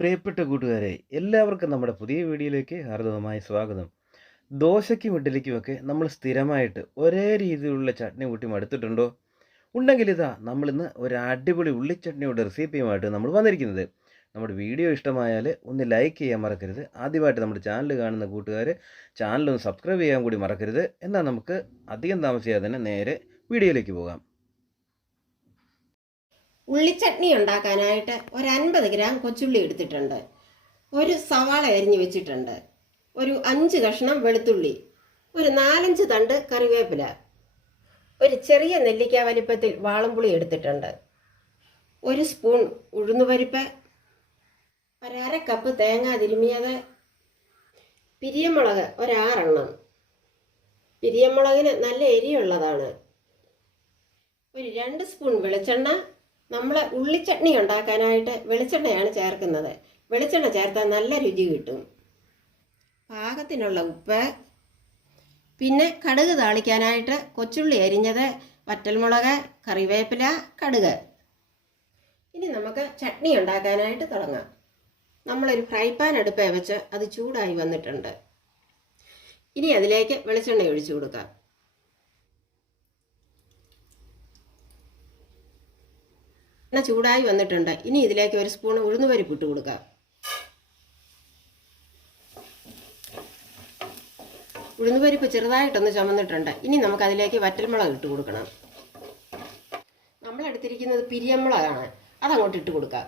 പ്രിയപ്പെട്ട കൂട്ടുകാരെ, എല്ലാവർക്കും നമ്മുടെ പുതിയ വീഡിയോയിലേക്ക് ഹാർദവമായ സ്വാഗതം. ദോശയ്ക്കും ഇഡ്ഡലിക്കുമൊക്കെ നമ്മൾ സ്ഥിരമായിട്ട് ഒരേ രീതിയിലുള്ള ചട്നി കൂട്ടി മടുത്തിട്ടുണ്ടോ? ഉണ്ടെങ്കിൽ ഇതാ നമ്മളിന്ന് ഒരു അടിപൊളി ഉള്ളിച്ചട്നിയുടെ റെസിപ്പിയുമായിട്ട് നമ്മൾ വന്നിരിക്കുന്നത്. നമ്മുടെ വീഡിയോ ഇഷ്ടമായാൽ ഒന്ന് ലൈക്ക് ചെയ്യാൻ മറക്കരുത്. ആദ്യമായിട്ട് നമ്മുടെ ചാനൽ കാണുന്ന കൂട്ടുകാർ ചാനലൊന്ന് സബ്സ്ക്രൈബ് ചെയ്യാൻ കൂടി മറക്കരുത്. എന്നാൽ നമുക്ക് അധികം താമസിയാതെ തന്നെ നേരെ വീഡിയോയിലേക്ക് പോകാം. ഉള്ളിച്ചട്നി ഉണ്ടാക്കാനായിട്ട് ഒരു 50 ഗ്രാം കൊച്ചുള്ളി എടുത്തിട്ടുണ്ട്. ഒരു സവാള അരിഞ്ഞു വെച്ചിട്ടുണ്ട്. ഒരു 5 കഷ്ണം വെളുത്തുള്ളി, ഒരു 4-5 തണ്ട് കറിവേപ്പില, ഒരു ചെറിയ നെല്ലിക്ക വലിപ്പത്തിൽ വാളംപുളി എടുത്തിട്ടുണ്ട്, ഒരു സ്പൂൺ ഉഴുന്നുപരിപ്പ്, ഒരു 1/2 കപ്പ് തേങ്ങ തിരുമിയത്, പിരിയമുളക് ഒരു 6 എണ്ണം. പിരിയമുളകിന് നല്ല എരിയുള്ളതാണ്. ഒരു 2 സ്പൂൺ വെളിച്ചെണ്ണ. നമ്മൾ ഉള്ളിച്ചട്നി ഉണ്ടാക്കാനായിട്ട് വെളിച്ചെണ്ണയാണ് ചേർക്കുന്നത്. വെളിച്ചെണ്ണ ചേർത്താൽ നല്ല രുചി കിട്ടും. പാകത്തിനുള്ള ഉപ്പ്, പിന്നെ കടുക് താളിക്കാനായിട്ട് കൊച്ചുള്ളി അരിഞ്ഞത്, വറ്റൽമുളക്, കറിവേപ്പില, കടുക്. ഇനി നമുക്ക് ചട്നി ഉണ്ടാക്കാനായിട്ട് തുടങ്ങാം. നമ്മളൊരു ഫ്രൈ പാൻ അടുപ്പേ വെച്ച് അത് ചൂടായി വന്നിട്ടുണ്ട്. ഇനി അതിലേക്ക് വെളിച്ചെണ്ണ ഒഴിച്ചു കൊടുക്കാം. എണ്ണ ചൂടായി വന്നിട്ടുണ്ട്. ഇനി ഇതിലേക്ക് ഒരു സ്പൂൺ ഉഴുന്നുപരിപ്പ് ഇട്ട് കൊടുക്കുക. ഉഴുന്നുപരിപ്പ് ചെറുതായിട്ടൊന്ന് ചുമന്നിട്ടുണ്ട്. ഇനി നമുക്ക് അതിലേക്ക് വറ്റൽമുളക് ഇട്ട് കൊടുക്കണം. നമ്മളെടുത്തിരിക്കുന്നത് പിരിയമുളകാണ്, അതങ്ങോട്ട് ഇട്ട് കൊടുക്കുക.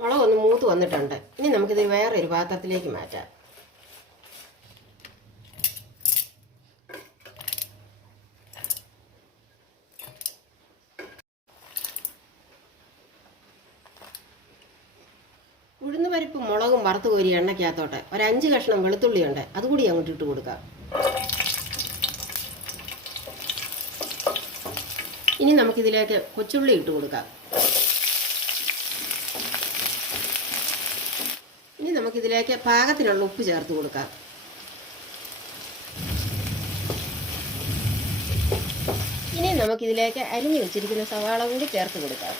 മുളകൊന്ന് മൂത്ത് വന്നിട്ടുണ്ട്. ഇനി നമുക്കിത് വേറൊരു പാത്രത്തിലേക്ക് മാറ്റാം. ഉഴുന്നുപരിപ്പ് മുളകും വറുത്ത് കോരി എണ്ണയ്ക്കകത്തോട്ട് ഒരു 5 കഷ്ണം വെളുത്തുള്ളി ഉണ്ട്, അതുകൂടി അങ്ങോട്ട് ഇട്ട് കൊടുക്കാം. ഇനി നമുക്കിതിലേക്ക് കൊച്ചുള്ളി ഇട്ട് കൊടുക്കാം. ഇനി നമുക്കിതിലേക്ക് പാകത്തിനുള്ള ഉപ്പ് ചേർത്ത് കൊടുക്കാം. ഇനി നമുക്കിതിലേക്ക് അരിഞ്ഞു വെച്ചിരിക്കുന്ന സവാള കൂടി ചേർത്ത് കൊടുക്കാം.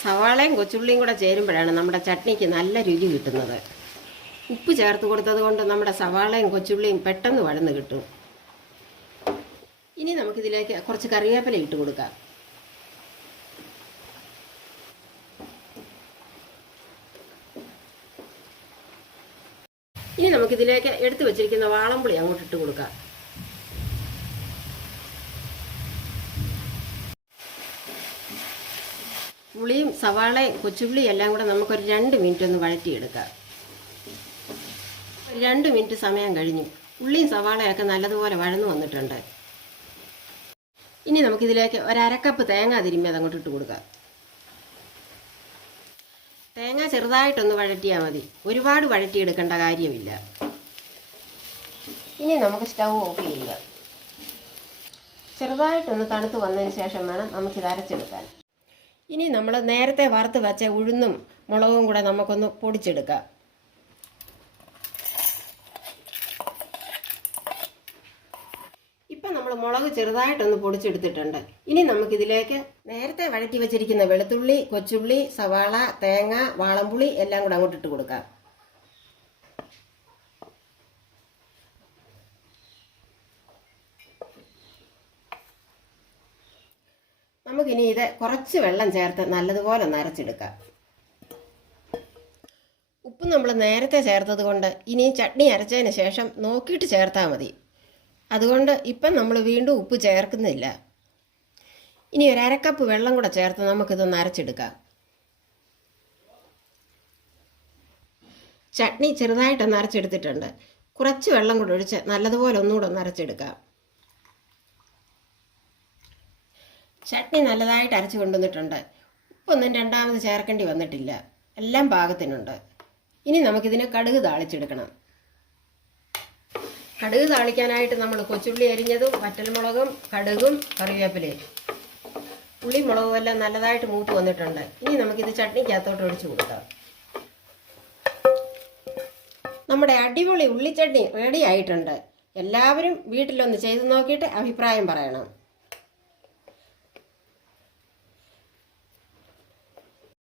സവാളയും കൊച്ചുള്ളിയും കൂടെ ചേരുമ്പോഴാണ് നമ്മുടെ ചട്നിക്ക് നല്ല രുചി കിട്ടുന്നത്. ഉപ്പ് ചേർത്ത് കൊടുത്തത് കൊണ്ട് നമ്മുടെ സവാളയും കൊച്ചുള്ളിയും പെട്ടെന്ന് വഴന്ന് കിട്ടും. ഇനി നമുക്കിതിലേക്ക് കുറച്ച് കറിവേപ്പില ഇട്ട് കൊടുക്കാം. ഇനി നമുക്കിതിലേക്ക് എടുത്തു വെച്ചിരിക്കുന്ന വാളംപുളി അങ്ങോട്ട് ഇട്ട് കൊടുക്കാം. പുളിയും സവാളയും കൊച്ചുള്ളിയും എല്ലാം കൂടെ നമുക്കൊരു 2 മിനിറ്റ് ഒന്ന് വഴറ്റിയെടുക്കാം. 2 മിനിറ്റ് സമയം കഴിഞ്ഞു. ഉള്ളിയും സവാളയൊക്കെ നല്ലതുപോലെ വഴന്നു വന്നിട്ടുണ്ട്. ഇനി നമുക്കിതിലേക്ക് ഒരു 1/2 കപ്പ് തേങ്ങ തിരുമ്മി അതങ്ങോട്ട് ഇട്ട് കൊടുക്കാം. തേങ്ങ ചെറുതായിട്ടൊന്ന് വഴറ്റിയാൽ മതി, ഒരുപാട് വഴറ്റിയെടുക്കേണ്ട കാര്യമില്ല. ഇനി നമുക്ക് സ്റ്റൗ ഓഫ് ചെയ്യുക. ചെറുതായിട്ടൊന്ന് തണുത്ത് വന്നതിന് ശേഷം വേണം നമുക്കിത് അരച്ചെടുക്കാൻ. ഇനി നമ്മൾ നേരത്തെ വറുത്ത് വെച്ച ഉഴുന്നും മുളകും കൂടെ നമുക്കൊന്ന് പൊടിച്ചെടുക്കാം. ഇപ്പം നമ്മൾ മുളക് ചെറുതായിട്ടൊന്ന് പൊടിച്ചെടുത്തിട്ടുണ്ട്. ഇനി നമുക്കിതിലേക്ക് നേരത്തെ വഴറ്റി വെച്ചിരിക്കുന്ന വെളുത്തുള്ളി, കൊച്ചുള്ളി, സവാള, തേങ്ങ, വാളംപുളി എല്ലാം കൂടെ അങ്ങോട്ട് ഇട്ട് കൊടുക്കാം. നമുക്കിനി ഇത് കുറച്ച് വെള്ളം ചേർത്ത് നല്ലതുപോലെ നരച്ചെടുക്കാം. ഉപ്പ് നമ്മൾ നേരത്തെ ചേർത്തത് കൊണ്ട് ഇനി ചട്നി അരച്ചതിന് ശേഷം നോക്കിയിട്ട് ചേർത്താൽ മതി. അതുകൊണ്ട് ഇപ്പം നമ്മൾ വീണ്ടും ഉപ്പ് ചേർക്കുന്നില്ല. ഇനി ഒരു 1/2 കപ്പ് വെള്ളം കൂടെ ചേർത്ത് നമുക്കിതൊന്ന് അരച്ചെടുക്കാം. ചട്നി ചെറുതായിട്ടൊന്ന് അരച്ചെടുത്തിട്ടുണ്ട്. കുറച്ച് വെള്ളം കൂടെ ഒഴിച്ച് നല്ലതുപോലെ ഒന്നുകൂടെ ഒന്ന് അരച്ചെടുക്കാം. ചട്നി നല്ലതായിട്ട് അരച്ച് കൊണ്ടുവന്നിട്ടുണ്ട്. ഉപ്പൊന്നും രണ്ടാമത് ചേർക്കേണ്ടി വന്നിട്ടില്ല, എല്ലാം പാകത്തിനുണ്ട്. ഇനി നമുക്കിതിനെ കടുക് താളിച്ചെടുക്കണം. കടുക് താളിക്കാനായിട്ട് നമ്മൾ കൊച്ചുള്ളി അരിഞ്ഞതും വറ്റൽമുളകും കടുകും കറിവേപ്പിലയും പുളി മുളകും എല്ലാം നല്ലതായിട്ട് മൂത്ത് വന്നിട്ടുണ്ട്. ഇനി നമുക്കിത് ചട്നിക്കകത്തോട്ട് ഒഴിച്ചു കൊടുക്കാം. നമ്മുടെ അടിപൊളി ഉള്ളിച്ചട്നി റെഡി ആയിട്ടുണ്ട്. എല്ലാവരും വീട്ടിലൊന്ന് ചെയ്ത് നോക്കിയിട്ട് അഭിപ്രായം പറയണം.